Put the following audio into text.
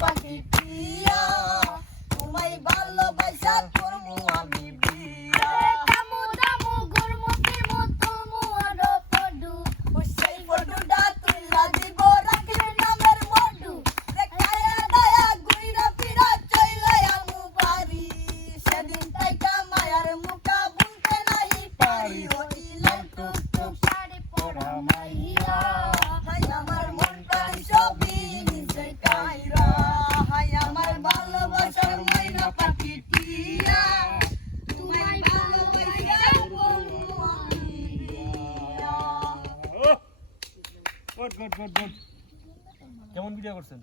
পাখি প্রিয়া তোমায় ভালোবাসা করবো আমি বিয়া দামু দামু গুরমুখের মতো মুয়ারো পডু সেই ফটোটা তুইলা দিব রাখিব নামের মডু দেখায়া দয়া গুইরা ফিরা চইলে আমু বাড়ি সেদিন তাইকা মায়ার মুখা বুনতে নাহি পারি ওই লাল টুক টুক শাড়ি পরা মাইয়া হাই আমার মন প্রাণ সবই নিজে কাইরা হাই আমার ভালোবাসার ময়না পাখি টিয়া তোমায় ভালোবাসা করবো আমি বিয়া গুড গুড গুড গুড কেমন ভিডিও করছেন?